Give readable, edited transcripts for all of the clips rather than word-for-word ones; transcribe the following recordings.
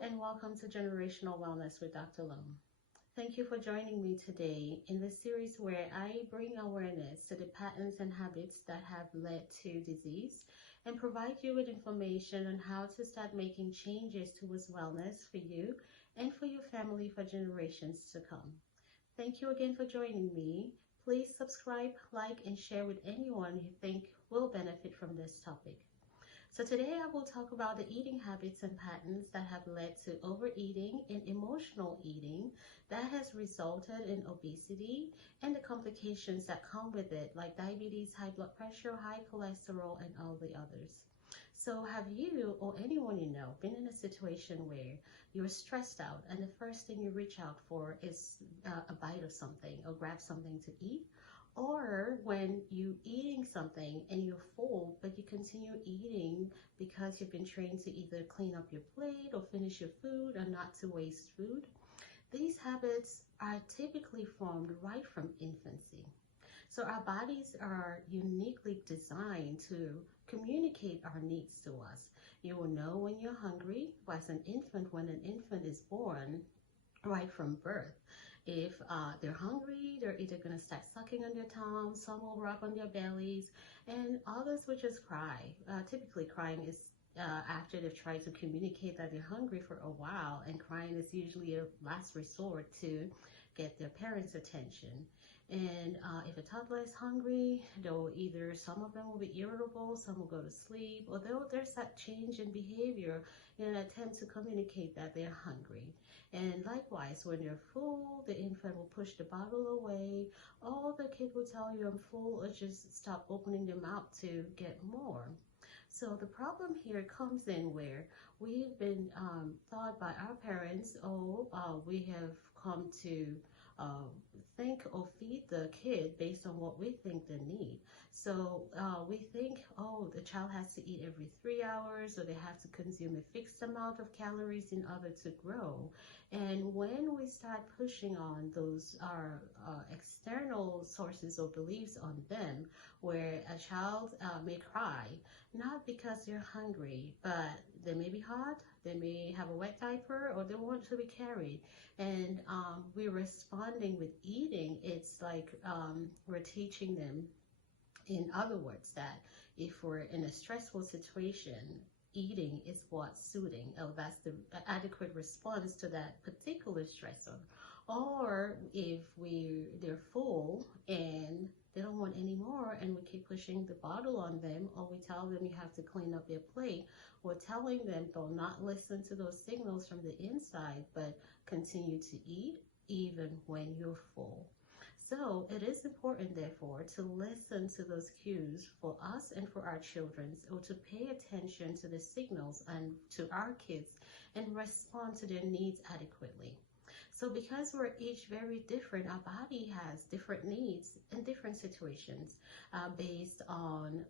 and welcome to Generational Wellness with Dr. Lum. Thank you for joining me today in this series where I bring awareness to the patterns and habits that have led to disease and provide you with information on how to start making changes towards wellness for you and for your family for generations to come. Thank you again for joining me. Please subscribe, like, and share with anyone you think will benefit from this topic. So today I will talk about the eating habits and patterns that have led to overeating and emotional eating that has resulted in obesity and the complications that come with it, like diabetes, high blood pressure, high cholesterol, and all the others. So have you or anyone you know been in a situation where you're stressed out and the first thing you reach out for is a bite of something or grab something to eat? Or when you're eating something and you're full, but you continue eating because you've been trained to either clean up your plate or finish your food or not to waste food. These habits are typically formed right from infancy. So our bodies are uniquely designed to communicate our needs to us. You will know when you're hungry, as an infant, when an infant is born, right from birth. If they're hungry, they're either going to start sucking on their tongues, some will rub on their bellies, and others will just cry. Typically, crying is after they've tried to communicate that they're hungry for a while, and crying is usually a last resort to get their parents' attention. And if a toddler is hungry, they'll either, some of them will be irritable, some will go to sleep, or there's that change in behavior in an attempt to communicate that they're hungry. And likewise, when they're full, the infant will push the bottle away, or the kid will tell you I'm full, or just stop opening their mouth to get more. So the problem here comes in where we've been taught by our parents, we have come to think or feed the kid based on what we think they need. So we think, the child has to eat every 3 hours, or they have to consume a fixed amount of calories in order to grow. And when we start pushing on those external sources or beliefs on them, where a child may cry, not because they're hungry, but they may be hot, they may have a wet diaper, or they want to be carried. And we're responding with eating. It's like we're teaching them, in other words, that if we're in a stressful situation, eating is what's soothing. That's the adequate response to that particular stressor. Or if they're full and they don't want any more, and we keep pushing the bottle on them, or we tell them you have to clean up your plate, we're telling them they'll not listen to those signals from the inside, but continue to eat even when you're full. So it is important, therefore, to listen to those cues for us and for our children, or to pay attention to the signals and to our kids and respond to their needs adequately. So because we're each very different, our body has different needs in different situations based on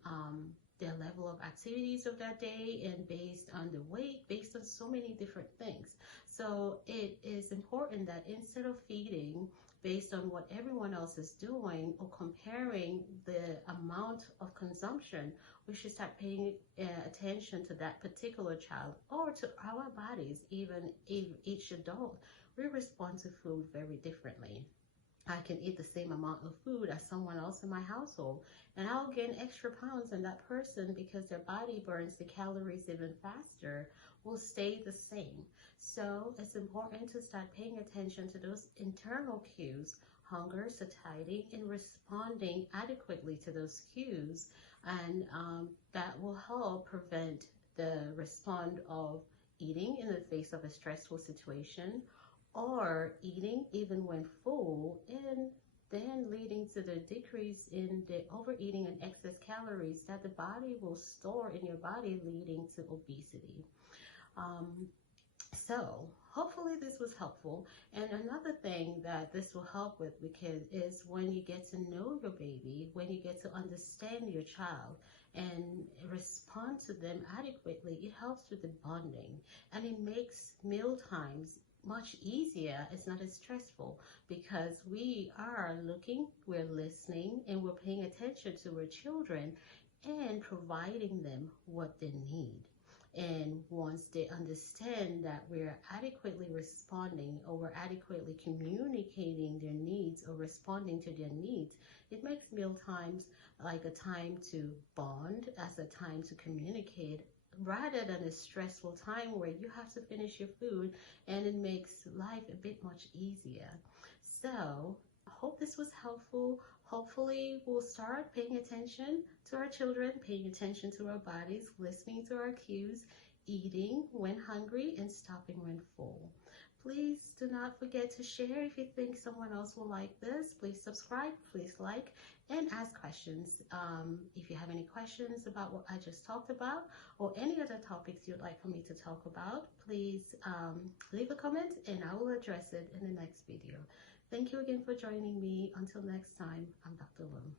their level of activities of that day, and based on the weight, based on so many different things. So it is important that instead of feeding based on what everyone else is doing or comparing the amount of consumption, we should start paying attention to that particular child or to our bodies. Even each adult, we respond to food very differently. I can eat the same amount of food as someone else in my household, and I'll gain extra pounds, and that person, because their body burns the calories even faster, will stay the same. So it's important to start paying attention to those internal cues, hunger, satiety, and responding adequately to those cues, and that will help prevent the response of eating in the face of a stressful situation, or eating even when full, and then leading to the decrease in the overeating and excess calories that the body will store in your body, leading to obesity. So hopefully this was helpful. And another thing that this will help with, because is when you get to know your baby, when you get to understand your child and respond to them adequately, it helps with the bonding, and it makes meal times much easier. It's not as stressful because we are looking, we're listening, and we're paying attention to our children and providing them what they need. And once they understand that we're adequately responding, or we're adequately communicating their needs or responding to their needs, it makes meal times like a time to bond, as a time to communicate, rather than a stressful time where you have to finish your food, and it makes life a bit much easier. So I hope this was helpful. Hopefully we'll start paying attention to our children, paying attention to our bodies, listening to our cues, eating when hungry and stopping when full. Please do not forget to share if you think someone else will like this. Please subscribe, please like, and ask questions. If you have any questions about what I just talked about, or any other topics you'd like for me to talk about, please leave a comment and I will address it in the next video. Thank you again for joining me. Until next time, I'm Dr. Lum.